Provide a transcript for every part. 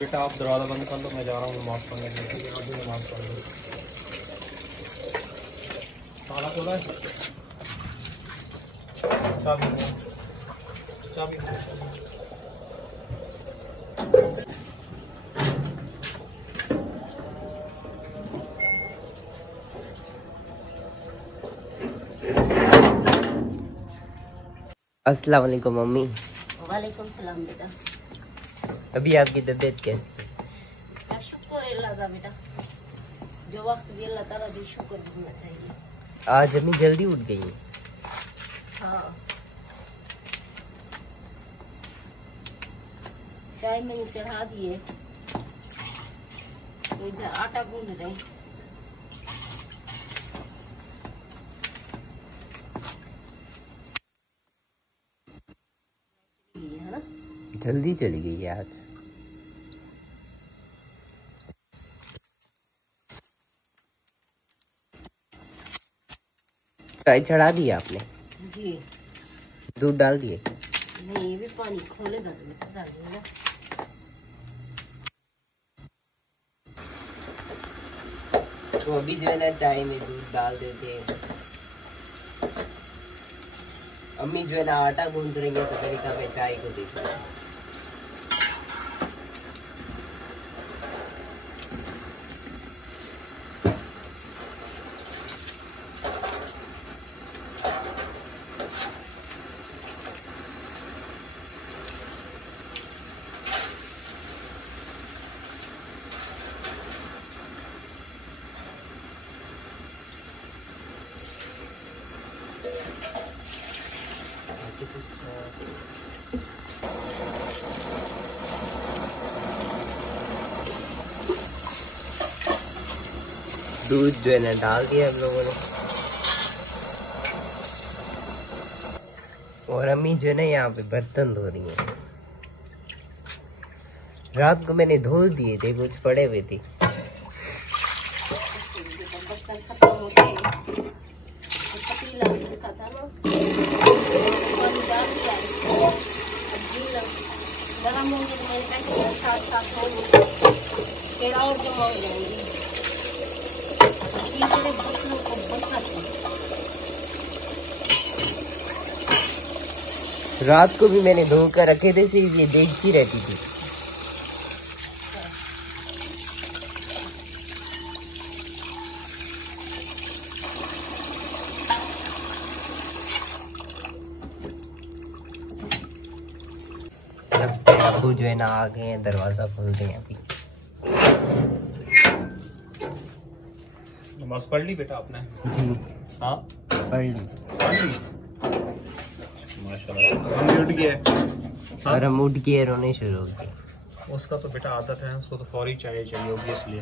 बेटा आप दरवाजा बंद कर लो, मैं जा रहा हूँ नमाज पढ़ने के लिए। आप भी नमाज पढ़ लो। ताला खोला है, चाबी दो, चाबी दो। अस्सलाम वालेकुम मम्मी। वालेकुम सलाम बेटा। अभी आपकी तबीयत कैसी है? शुक्र अल्लाह का बेटा, जो वक्त भी अल्लाह ताला दी शुक्र होना चाहिए। आज अम्मी जल्दी उठ गई है। हाँ, चाय मैंने चढ़ा दिए, तो इधर आटा गूंद रहे। है ना, जल्दी चली गई है आज। चाय चढ़ा दी आपने? जी। दूध डाल दिए? नहीं, ये भी पानी खोलेगा तो मैं डाल दूंगा। तो अभी जो है ना चाय में दूध डाल देते हैं। अम्मी जो है ना आटा गूंद रही है, तो तरीका मैं चाय को देख रहा हूँ। दूध जो है ना डाल दिया हम लोगों ने, और अम्मी जो है ना यहाँ पे बर्तन धो रही हैं। रात को मैंने धो दिए थे, कुछ पड़े हुए थे। बर्तन खत्म हो गए, पतीला रखा था ना, पानी डाल दिया, गरम होंगे तो मैंने कहा साथ साथ होंगे, फिर और जमा हो जाएंगे। बर्तनों को बरकत है। रात को भी मैंने धोकर रखे थे, सिर्फ ये देखती रहती थी। लगता है अबू जो है ना आ गए हैं, दरवाजा खोलते हैं अभी। नमाज पढ़ ली बेटा आपने? जी हाँ पढ़ ली। माशाल्लाह, हम भी उठ गए और हम उठ के रोने शुरू हो गए। उसका तो बेटा आदत है, उसको तो फौरी चाय चाहिए होगी, इसलिए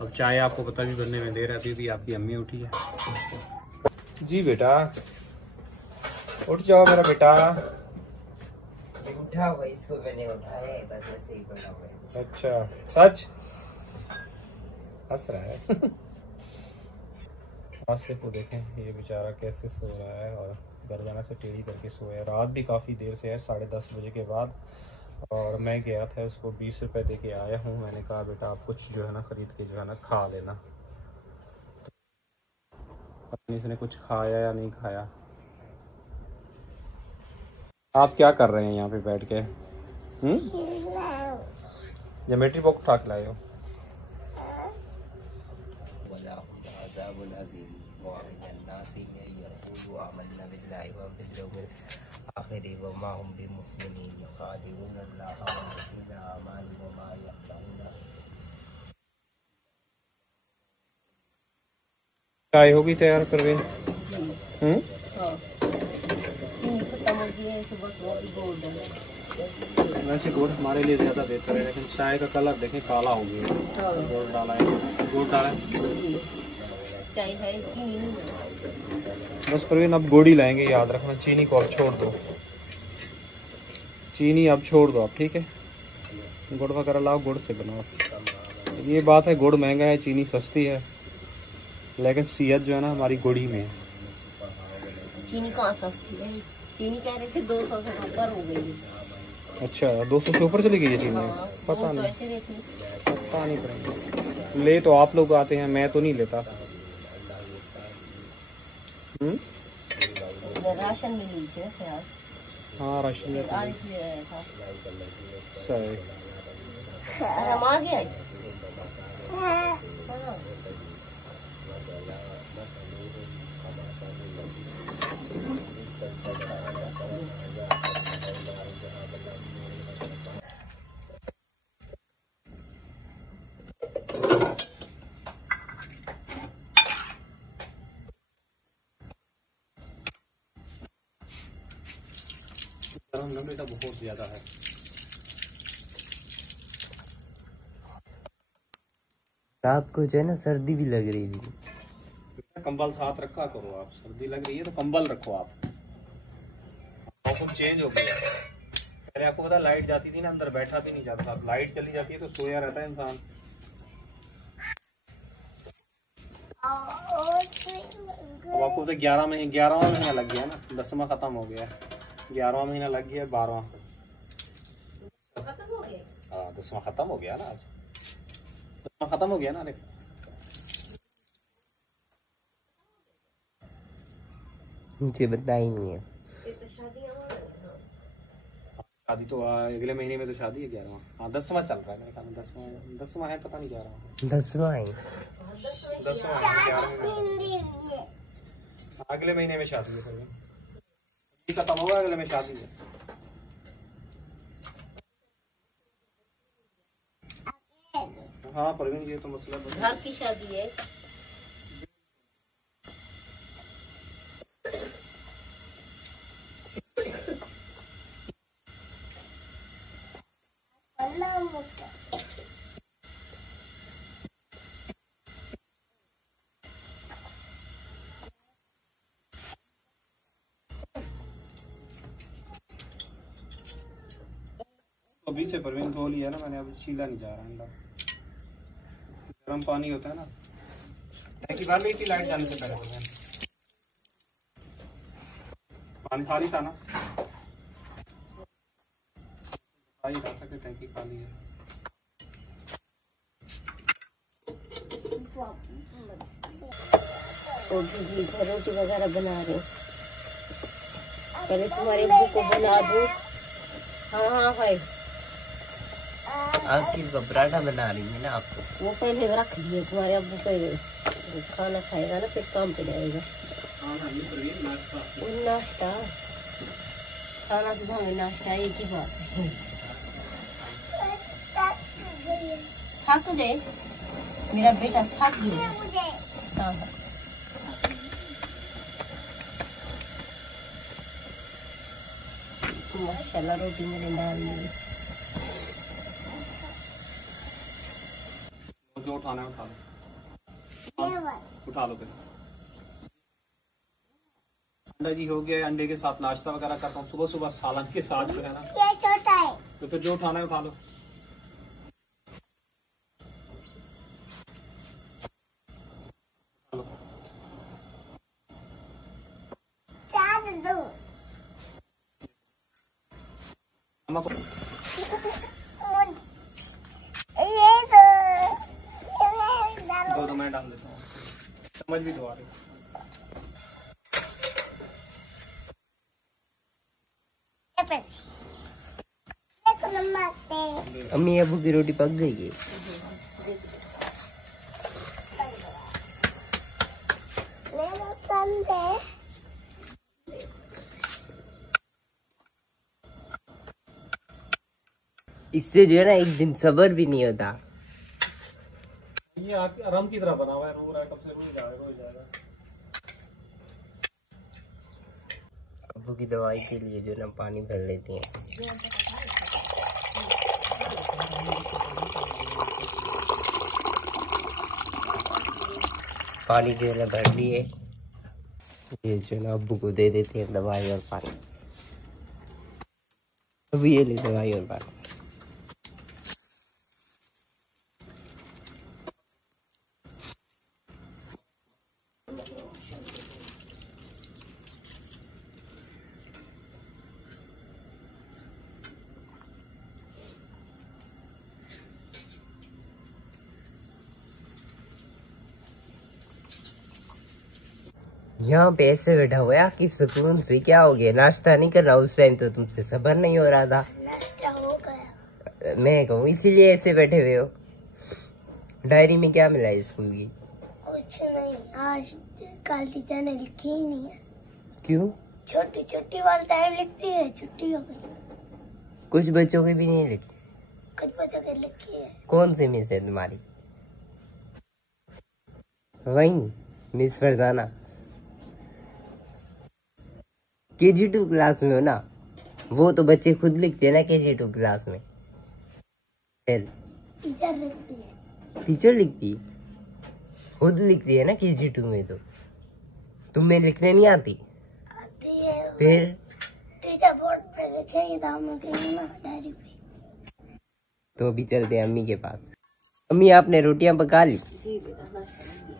अब चाय आपको पता भी बनने में देर रहती थी। आपकी अम्मी उठी है। जी बेटा उठ जाओ मेरा बेटा। उठा हुआ, इसको मैंने उठाया है, बस ऐसे ही पड़ा हुआ है। अच्छा सच हंस रहा है। आसिफ को देखें, ये बेचारा कैसे सो रहा है और गर्दना से टेढ़ी करके सोया। रात भी काफ़ी देर से है, 10:30 बजे के बाद। और मैं गया था, उसको 20 रुपए दे के आया हूँ। मैंने कहा बेटा आप कुछ जो है ना खरीद के जो है ना खा लेना। तो इसने कुछ खाया या नहीं खाया। आप क्या कर रहे हैं यहाँ पे बैठ के? ज्योमेट्री बॉक्स उठा के लाए हो? चाय होगी तैयार कर रहे हैं? वैसे गुड़ हमारे लिए ज्यादा बेहतर है, लेकिन चाय का कलर देखें काला हो गया। गुड़ डाला है, गुड़ डाला है चाय है, चीनी बस। परवीन अब गुड़ ही लाएंगे, याद रखना। चीनी को अब छोड़ दो, चीनी अब छोड़ दो आप, ठीक है? गुड़ वगैरह लाओ, गुड़ से बनाओ। ये बात है, गुड़ महंगा है, चीनी सस्ती है, लेकिन सेहत जो है ना हमारी गुड़ ही में है। चीनी कहाँ सस्ती है? चीनी कह रहे थे 200 से ऊपर हो गई। अच्छा 200 से ऊपर चली गई ये चीज़ें? हाँ, पता 200 नहीं, ऐसे देख ली। पता नहीं पड़ेगा। ले तो आप लोग आते हैं, मैं तो नहीं लेता। राशन में ली थी यार। हाँ राशन में आज ले आया था। सही। हम आ गए। हाँ। गरम ना बेटा बहुत ज्यादा है। रात को जो है ना सर्दी भी लग रही थी। कंबल साथ रखा करो आप, सर्दी लग रही है तो कंबल रखो आप। मौसम चेंज हो गया। पहले आपको पता लाइट जाती थी ना, अंदर बैठा भी नहीं जाता था। लाइट चली जाती है तो सोया रहता है इंसान। अब आपको पता 11वां महीना लग गया ना, 10वां खत्म हो गया, 11वां महीना लग गया, 12वां खत्म हो गए। हाँ 10वां खत्म हो गया ना, आज 10वां खत्म हो गया ना। अरे मुझे बताई नहीं है। शादी तो अगले महीने में तो शादी है 11वां। हाँ 10वां चल रहा है मेरे ख्याल में, 10वां है, पता नहीं 11वां। 10वां है। 10वां है, 11वें अगले महीने में शादी है। फिर खत्म होगा, अगले में शादी है। हाँ परवीन ये तो मसला घर की शादी है। अभी से परवीन धो लिया ना मैंने, अब छीला नहीं जा रहा अंडा। गर्म पानी होता है ना, टैंकी भर ली थी लाइट जाने से पहले परवीन। पानी खाली था ना, आई रहा था कि टैंकी खाली है। रोटी वगैरह बना रहे हो। पहले तुम्हारे अब्बू को बना दो। हाँ हाँ भाई, आपकी पराठा बना रही है ना आपको। वो पहले रख दिए। तुम्हारे अब्बू पहले खाना खाएगा ना, फिर काम पे जाएगा। वो नाश्ता खाना तो हमें नाश्ता एक ही बात है। थक गए मेरा बेटा, थक गया। हाँ हाँ। माशाल्लाह रोटी मैंने डाल दी। जो उठाना है उठा लो, उठा लो फिर। अंडा जी हो गया। अंडे के साथ नाश्ता वगैरह करता हूँ सुबह सुबह सालन के साथ जो है ना। ये छोटा है तो फिर जो उठाना है उठा लो। दो मैं डाल देता हूँ, समझ भी दो आ रही। अम्मी अबू की रोटी पक गई है। इससे जो है ना एक दिन सब्र भी नहीं होता। ये आराम की तरह बना हुआ है, रो रहा है कब से, रो जाएगा। अबू की दवाई के लिए जो है ना पानी भर लेती हैं। पानी जो है ना भर लिए, ये जो है ना अबू को दे देते हैं दवाई और पानी। अभी ये ले दवाई और पानी। यहाँ पे ऐसे बैठा हुआ है आकिब सुकून से। क्या हो गया? नाश्ता नहीं कर रहा? उस टाइम तो तुमसे सब्र नहीं हो रहा था। नाश्ता हो गया। मैं कहूँ इसीलिए ऐसे बैठे हुए हो। डायरी में क्या मिला है स्कूल की? कुछ नहीं, आज कल टीचर ने लिखी ही नहीं है। क्यों? छोटी छोटी वाला टाइम लिखती है, छुट्टी हो गई। कुछ बच्चों की भी नहीं लिखी? कुछ बच्चों की लिखी है। कौन सी मिस है तुम्हारी? वही मिस फरजाना। KG2 क्लास में हो ना? वो तो बच्चे खुद लिखते हैं ना KG2 क्लास में। फिर टीचर लिखती है। टीचर लिखती है? खुद लिखती है ना KG2 में। तो तुम्हें लिखने नहीं आती? आती है। फिर टीचर बोर्ड पे लिखेगी तो हम लिखेंगे ना डायरी पे। तो अभी चलते हैं अम्मी के पास। अम्मी आपने रोटियां पका ली? जी बेटा, नाश्ता कर लिया।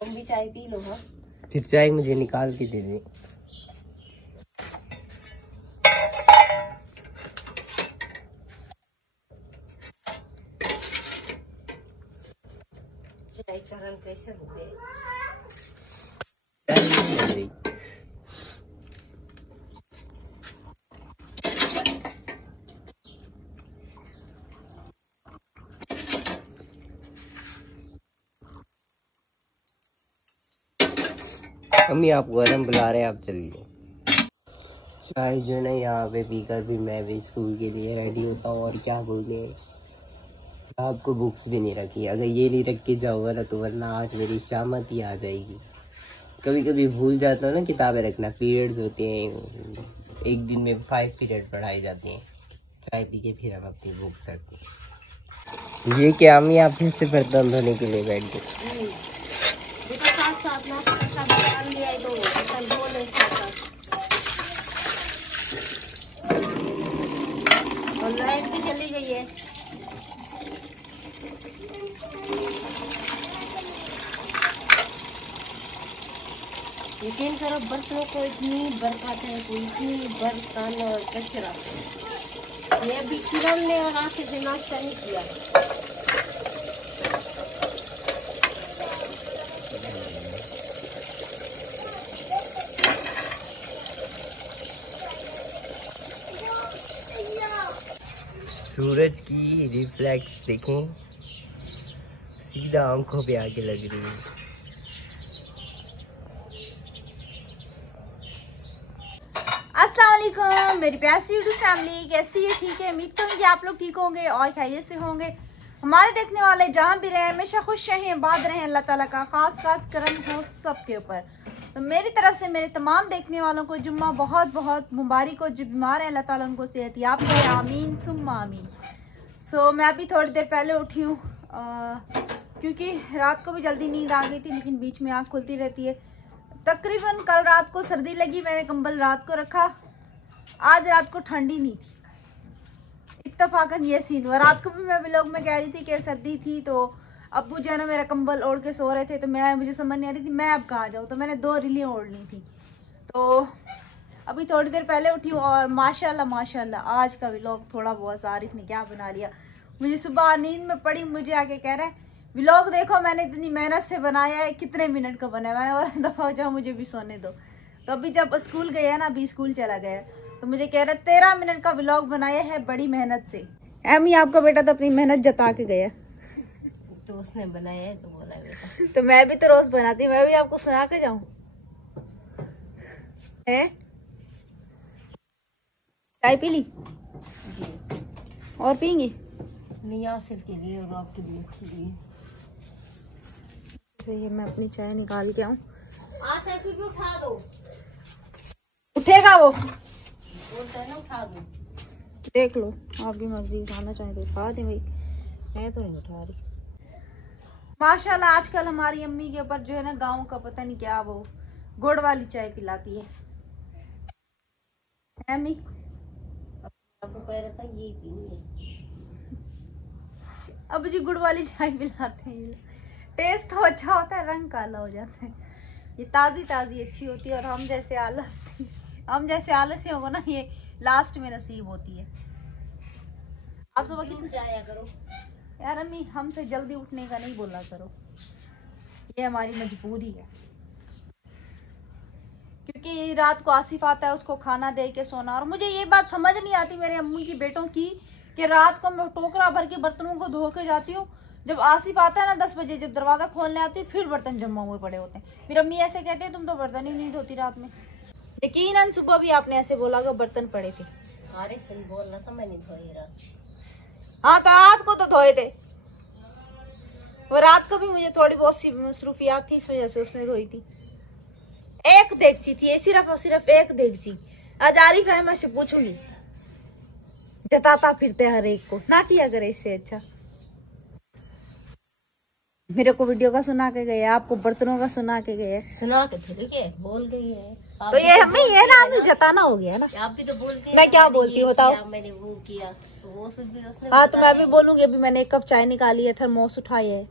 तुम भी चाय पी लो। हाँ, फिर चाय मुझे निकाल के दे दे। चाय चरण कैसे हो गए? अम्मी आपको गरम बुला रहे हैं, आप चलिए। चाय जो ना यहाँ पे पीकर भी मैं भी स्कूल के लिए रेडी होता हूँ। और क्या बोलते हैं, आपको बुक्स भी नहीं रखी। अगर ये नहीं रख के जाऊँगा ना तो वरना आज मेरी शामत ही आ जाएगी। कभी कभी भूल जाता हूँ ना किताबें रखना। पीरियड्स होते हैं, एक दिन में 5 पीरियड पढ़ाई जाती हैं। चाय पी के फिर हम अपनी बुक्स रखते हैं। ये क्या अम्मी आप फिर से बर्तन धोने के लिए बैठ गए? बेटा साथ साथ नाश्ता कर लिया है तो बर्तन धो ले साथ। और लाइट भी चली गई है। यकीन करो बर्तनों को इतनी बरकत है, कोई इतनी बर्तन और कचरा। ये अभी किरण ने और आके से नाश्ता नहीं किया। सूरज की रिफ्लेक्स देखें, सीधा आंखों पे आके लग रही है। अस्सलाम वालेकुम मेरी प्यारी यूट्यूब फैमिली, कैसी है? ठीक है, उम्मीद करूँ कि आप लोग ठीक होंगे और खैरियत से होंगे। हमारे देखने वाले जहाँ भी रहे हमेशा खुश रहें, आबाद रहें। अल्लाह ताला का खास करम हो सबके ऊपर। तो मेरी तरफ से मेरे तमाम देखने वालों को जुम्मा बहुत बहुत मुबारक हो। जो बीमार है अल्लाह ताला उनको सेहतियाब करे, आमीन सुम्मा आमीन। सो मैं अभी थोड़ी देर पहले उठी हूँ क्योंकि रात को भी जल्दी नींद आ गई थी, लेकिन बीच में आँख खुलती रहती है। तकरीबन कल रात को सर्दी लगी, मैंने कंबल रात को रखा। आज रात को ठंडी नहीं थी, इत्तफाकन ये सीन हुआ। रात को भी मैं व्लॉग में कह रही थी कि सर्दी थी, तो अब्बू जो है ना मेरा कंबल ओढ़ के सो रहे थे, तो मुझे समझ नहीं आ रही थी मैं अब कहाँ जाऊँ। तो मैंने 2 रीलें ओढ़ ली थी। तो अभी थोड़ी देर पहले उठी हूँ और माशाल्लाह आज का व्लॉग थोड़ा बहुत आरिफ ने क्या बना लिया। मुझे सुबह नींद में पड़ी, मुझे आके कह रहा है व्लॉग देखो मैंने इतनी मेहनत से बनाया है, कितने मिनट का बना है। मैंने और दफ़ा हो जाओ मुझे भी सोने दो। तो अभी जब स्कूल गया ना, अभी स्कूल चला गया, तो मुझे कह रहा है 13 मिनट का व्लॉग बनाया है बड़ी मेहनत से। एमी आपका बेटा तो अपनी मेहनत जता के गया, तो उसने बनाया है तो बोला बेटा। तो मैं भी तो रोज बनाती हूँ, मैं भी आपको सुना के जाऊं है? चाय पी ली और पियेंगी? नहीं, आसिफ के लिए और आपके लिए के लिए। तो ये मैं अपनी चाय निकाल के आऊं। आसिफ को भी उठा दो। उठेगा वो? बोलता है ना उठा दो। देख लो आपकी मर्जी, उठाना चाहे तो उठा दे भाई, मैं तो नहीं उठा रही। माशाल्लाह आजकल हमारी अम्मी के ऊपर जो है ना गाँव का पता नहीं क्या, वो गुड़ वाली चाय पिलाती है। अम्मी आपको कह रहा था यही पीनी है। अब जी गुड़ वाली चाय पिलाते हैं, टेस्ट तो अच्छा होता है, रंग काला हो जाता है। ये ताज़ी अच्छी होती है, और हम जैसे आलसियों को ना ये लास्ट में नसीब होती है। आप सुबह कितनी जाया करो यार अम्मी, हमसे जल्दी उठने का नहीं बोला करो। ये हमारी मजबूरी है, क्योंकि रात को आसिफ आता है, उसको खाना दे के सोना। और मुझे ये बात समझ नहीं आती मेरे अम्मी की बेटों की कि रात को मैं टोकरा भर के बर्तनों को धो के जाती हूँ, जब आसिफ आता है ना 10 बजे, जब दरवाजा खोलने आती हूँ फिर बर्तन जमा हुए पड़े होते हैं। मेरी अम्मी ऐसे कहते हैं तुम तो बर्तन ही नहीं धोती रात में। यकीनन सुबह भी आपने ऐसे बोला कि बर्तन पड़े थे। अरे फिर बोल रहा था मैंने धोई रात। हाँ तो रात को तो धोए थे, वो रात को भी मुझे थोड़ी बहुत सी मसरूफियात थी, इस वजह से उसने धोई थी। एक देगची थी ये, सिर्फ और सिर्फ एक देगची। आज आरिफ है, मैं से पूछूंगी, जताता फिरते हर एक को, ना किया करे इससे अच्छा। मेरे को वीडियो का सुना के गए, आपको बर्तनों का सुना के गए। सुना के थे क्या बोल गई है तो ये हमें ये ना हमें जताना हो गया ना। आप भी तो बोलती हैं। मैं क्या बोलती हूँ बताओ? मैंने वो किया तो वो सब भी उसने। हाँ तो मैं भी बोलूंगी। अभी मैंने एक कप चाय निकाली है, थर्मोस उठाई है,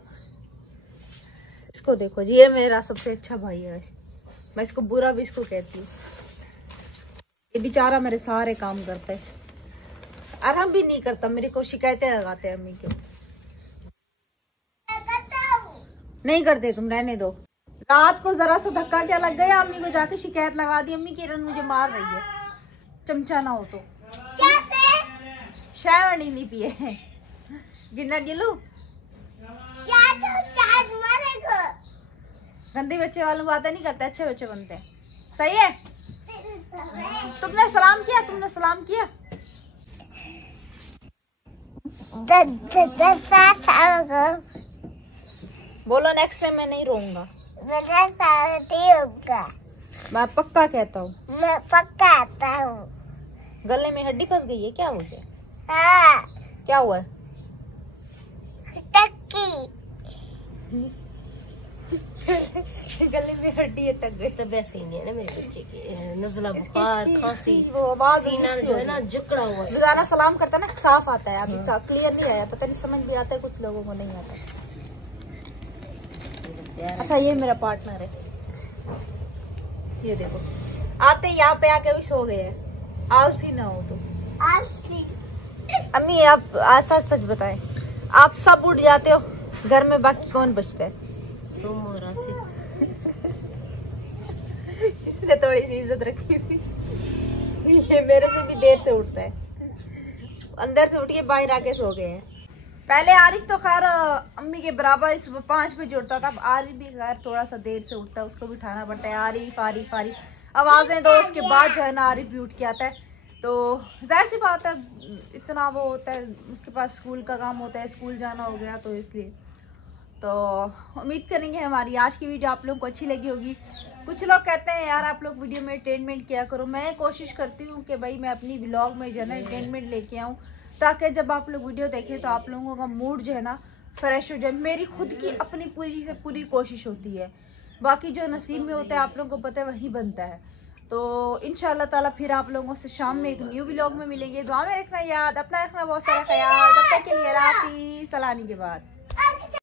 इसको देखो जी, ये मेरा सबसे अच्छा भाई है। मैं इसको बुरा भी इसको कहती हूँ, ये बेचारा मेरे सारे काम करता है और हम भी नहीं करता, मेरे को शिकायतें लगाते हैं अम्मी के। नहीं करते तुम, रहने दो। रात को जरा सा धक्का क्या लग गया, अम्मी को जाके शिकायत लगा दी, अम्मी किरण मुझे मार रही है, चमचा ना हो तो। शाय नहीं पिए गिरना गिलू गंदे बच्चे वालों बातें नहीं करते, अच्छे बच्चे बनते हैं। सही है। तुमने सलाम किया, तुमने सलाम किया। बोलो नेक्स्ट टाइम मैं नहीं रोऊंगा। मैं पक्का कहता हूँ, मैं पक्का आता हूँ। गले में हड्डी फंस गई है क्या मुझे? हाँ, क्या हुआ है? टक्की गले में हड्डी अटक गई। तो वैसे ही नहीं है ना मेरे बच्चे की, नजला बुखार खांसी, वो आवाज सीना जो है ना जकड़ा हुआ है। रोजाना सलाम करता है ना, साफ आता है। अभी साफ क्लियर नहीं आया, पता नहीं समझ भी आता है, कुछ लोगों को नहीं आता। अच्छा ये मेरा पार्टनर है, ये देखो आते यहाँ पे आके भी सो गए हैं। आलसी ना हो तो। अम्मी आप आज सच सच बताएं, आप सब उठ जाते हो, घर में बाकी कौन बचता है? तुम और आसिफ। इसने थोड़ी सी इज्जत रखी हुई। ये मेरे से भी देर से उठता है, अंदर से उठ के बाहर आके सो गए हैं। पहले आरिफ तो खैर अम्मी के बराबर सुबह 5 बजे उठता था, अब आरिफ भी खैर थोड़ा सा देर से उठता है, उसको भी उठाना पड़ता है। आरिफ आरिफ आरिफ आवाजें दो, उसके बाद जो है ना आरिफ भी उठ के आता है। तो जाहिर सी बात है, इतना वो होता है, उसके पास स्कूल का काम होता है, स्कूल जाना हो गया, तो इसलिए तो उम्मीद करेंगे हमारी आज की वीडियो आप लोगों को अच्छी लगी होगी। कुछ लोग कहते हैं यार आप लोग वीडियो में एंटरटेनमेंट किया करो, मैं कोशिश करती हूँ कि भाई मैं अपनी व्लॉग में जो है ना एंटरटेनमेंट लेके आऊँ, ताकि जब आप लोग वीडियो देखें तो आप लोगों का मूड जो है ना फ्रेश हो जाए। मेरी खुद की अपनी पूरी से पूरी कोशिश होती है, बाकी जो नसीब में होता है आप लोगों को पता है वही बनता है। तो इंशाल्लाह ताला फिर आप लोगों से शाम में एक न्यू व्लॉग में मिलेंगे। दुआ में रखना याद, अपना रखना बहुत सारा ख्याल। तब तक के लिए राफी सलानी के बाद।